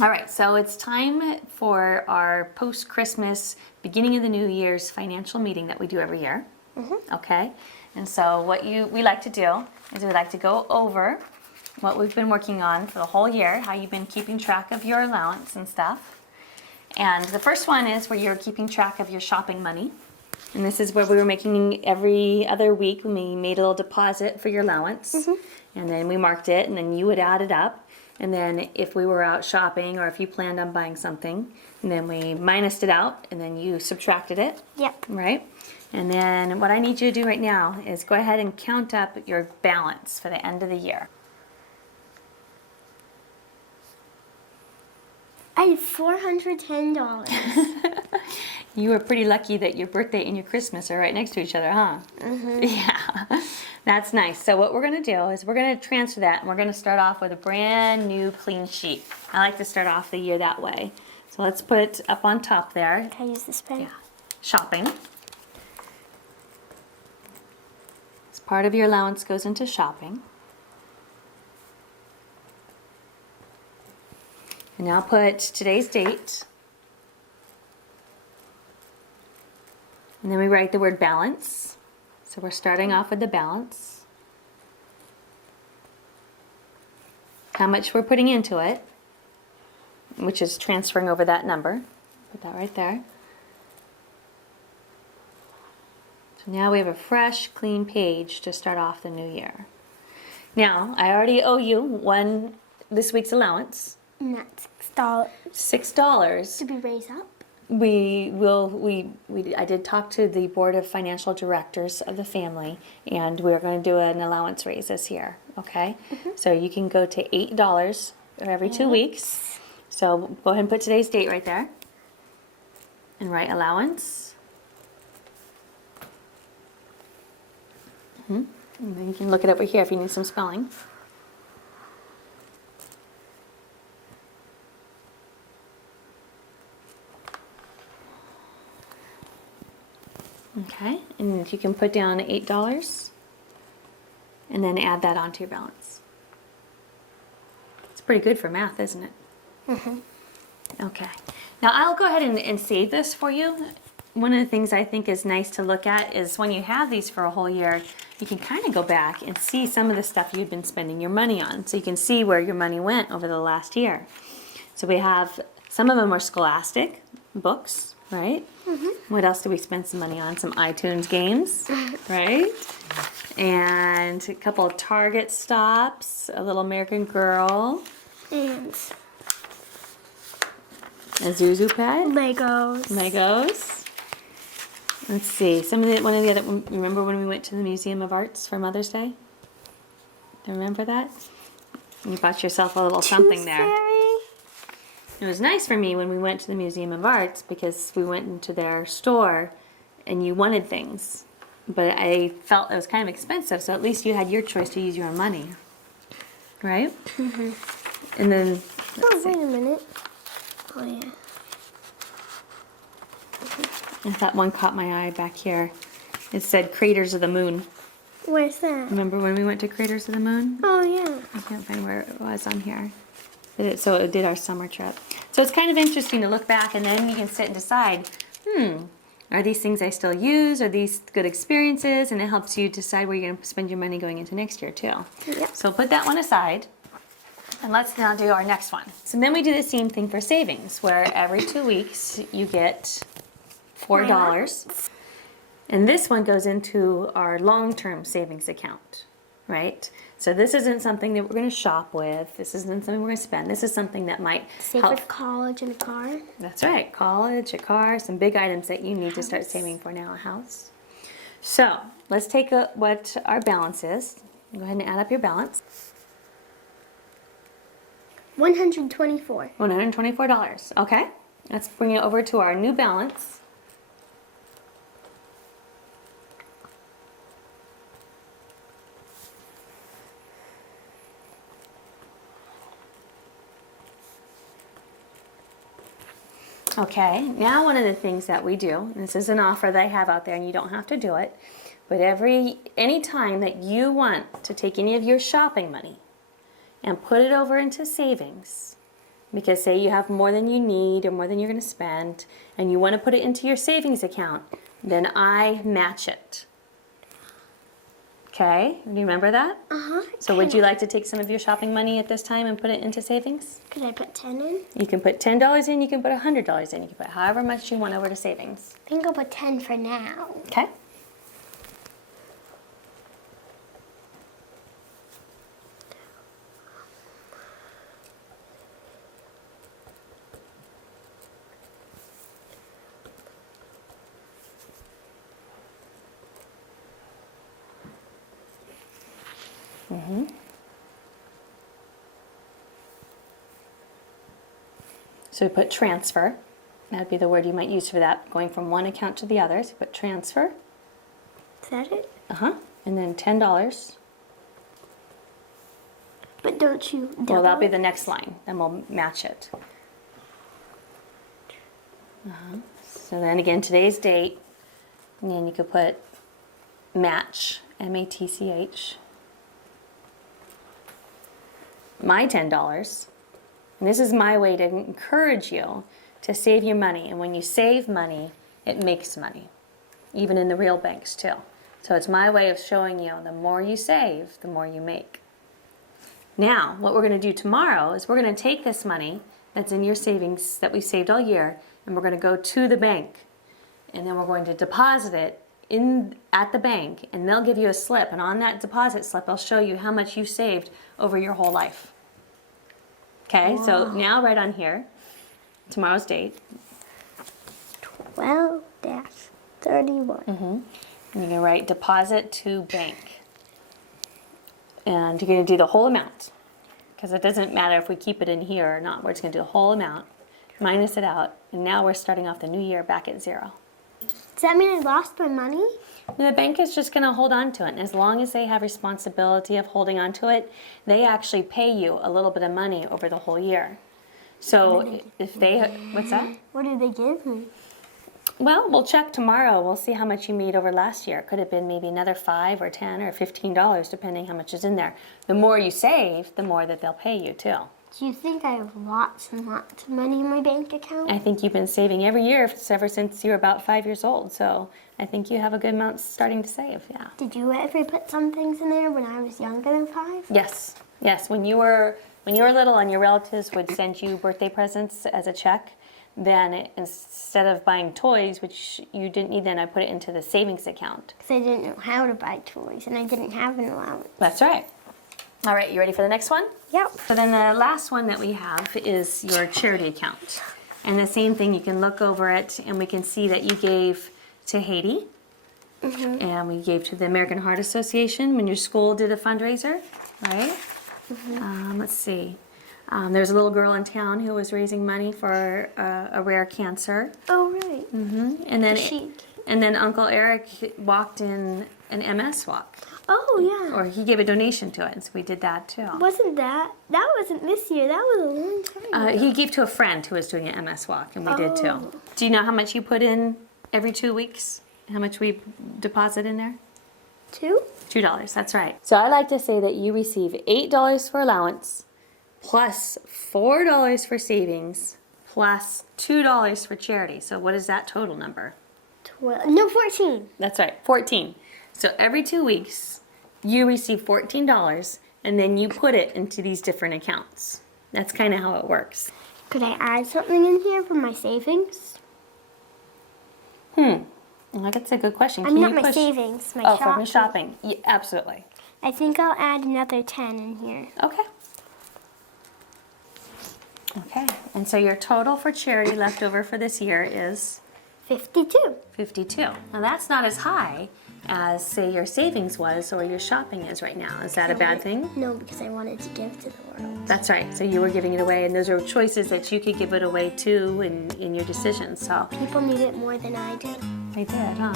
All right, so it's time for our post-Christmas, beginning of the New Year's financial meeting that we do every year. Okay, and so what we like to do is we like to go over what we've been working on for the whole year, how you've been keeping track of your allowance and stuff. And the first one is where you're keeping track of your shopping money. And this is where we were making every other week when we made a little deposit for your allowance. And then we marked it, and then you would add it up. And then if we were out shopping or if you planned on buying something, and then we minused it out, and then you subtracted it. Yep. Right? And then what I need you to do right now is go ahead and count up your balance for the end of the year. I have $410. You were pretty lucky that your birthday and your Christmas are right next to each other, huh? Yeah, that's nice. So what we're going to do is we're going to transfer that, and we're going to start off with a brand new clean sheet. I like to start off the year that way. So let's put it up on top there. Can I use this pen? Yeah. Shopping. As part of your allowance goes into shopping. And now put today's date. And then we write the word balance. So we're starting off with the balance. How much we're putting into it, which is transferring over that number. Put that right there. So now we have a fresh, clean page to start off the new year. Now, I already owe you this week's allowance. And that's $6. $6. To be raised up. I did talk to the Board of Financial Directors of the family, and we're going to do an allowance raise this year, okay? So you can go to $8 every 2 weeks. So go ahead and put today's date right there. And write allowance. And then you can look it over here if you need some spelling. Okay, and you can put down $8 and then add that onto your balance. It's pretty good for math, isn't it? Okay, now I'll go ahead and save this for you. One of the things I think is nice to look at is when you have these for a whole year, you can kind of go back and see some of the stuff you've been spending your money on. So you can see where your money went over the last year. So we have, some of them are Scholastic books, right? What else do we spend some money on? Some iTunes games, right? And a couple of Target stops, a little American Girl, And a Zuzu pet, Legos. Legos. Let's see, one of the other, remember when we went to the Museum of Arts for Mother's Day? Do you remember that? You bought yourself a little something there. It was nice for me when we went to the Museum of Arts because we went into their store and you wanted things. But I felt it was kind of expensive, so at least you had your choice to use your own money. Right? And then, Oh, wait a minute. Oh, yeah. I thought one caught my eye back here. It said Craters of the Moon. Where's that? Remember when we went to Craters of the Moon? Oh, yeah. I can't find where it was on here. So it did our summer trip. So it's kind of interesting to look back, and then you can sit and decide, are these things I still use? Are these good experiences? And it helps you decide where you're going to spend your money going into next year too. Yep. So put that one aside, and let's now do our next one. So then we do the same thing for savings, where every 2 weeks you get $4. And this one goes into our long-term savings account, right? So this isn't something that we're going to shop with. This isn't something we're going to spend. This is something that might Save help. for college and a car. That's right. College, a car, some big items that you need to start saving for now, a house. So let's take what our balance is. Go ahead and add up your balance. $124. $124. Okay. Let's bring it over to our new balance. Okay, now one of the things that we do, and this is an offer that I have out there and you don't have to do it, but any time that you want to take any of your shopping money and put it over into savings, Because say you have more than you need or more than you're going to spend, and you want to put it into your savings account, then I match it. Okay, do you remember that? Uh-huh. So would you like to take some of your shopping money at this time and put it into savings? Could I put 10 in? You can put $10 in, you can put $100 in, you can put however much you want over to savings. I think I'll put 10 for now. Okay? So we put transfer. That'd be the word you might use for that, going from one account to the other. So put transfer. Is that it? And then $10. But don't you double? Well, that'll be the next line. Then we'll match it. So then again, today's date. And then you could put match, M-A-T-C-H. My $10. And this is my way to encourage you to save your money. And when you save money, it makes money, even in the real banks too. So it's my way of showing you the more you save, the more you make. Now, what we're going to do tomorrow is we're going to take this money that's in your savings that we saved all year, and we're going to go to the bank. And then we're going to deposit it at the bank, and they'll give you a slip. And on that deposit slip, they'll show you how much you saved over your whole life. Okay, so now right on here, tomorrow's date. 12-31. And you're going to write deposit to bank. And you're going to do the whole amount. Because it doesn't matter if we keep it in here or not. We're just going to do the whole amount, minus it out, and now we're starting off the new year back at 0. Does that mean I lost my money? The bank is just going to hold on to it. And as long as they have responsibility of holding on to it, they actually pay you a little bit of money over the whole year. So if they, what's that? What do they give me? Well, we'll check tomorrow. We'll see how much you made over last year. It could have been maybe another $5 or $10 or $15, depending how much is in there. The more you save, the more that they'll pay you too. Do you think I have lots and lots of money in my bank account? I think you've been saving every year ever since you were about 5 years old. So I think you have a good amount starting to save, yeah. Did you ever put some things in there when I was younger than 5? Yes, yes. When you were little and your relatives would send you birthday presents as a check, then instead of buying toys, which you didn't need then, I put it into the savings account. Because I didn't know how to buy toys and I didn't have an allowance. That's right. All right, you ready for the next one? Yep. So then the last one that we have is your charity account. And the same thing, you can look over it and we can see that you gave to Haiti. And we gave to the American Heart Association when your school did a fundraiser, right? Let's see. There's a little girl in town who was raising money for a rare cancer. Oh, right. And then Uncle Eric walked in an MS walk. Oh, yeah. Or he gave a donation to it, and so we did that too. Wasn't that this year. That was a long time ago. He gave to a friend who was doing an MS walk, and we did too. Do you know how much you put in every 2 weeks? How much we deposit in there? 2? $2, that's right. So I like to say that you receive $8 for allowance, plus $4 for savings, plus $2 for charity. So what is that total number? 12. No, 14. That's right, 14. So every 2 weeks, you receive $14, and then you put it into these different accounts. That's kind of how it works. Could I add something in here for my savings? Well, that's a good question. I mean, not my savings, my shopping. From shopping. Yeah, absolutely. I think I'll add another 10 in here. Okay. Okay, and so your total for charity left over for this year is 52. 52. Now that's not as high as, say, your savings was or your shopping is right now. Is that a bad thing? No, because I wanted to give to the world. That's right. So you were giving it away, and those are choices that you could give it away too in your decisions. So People need it more than I do. I did, huh?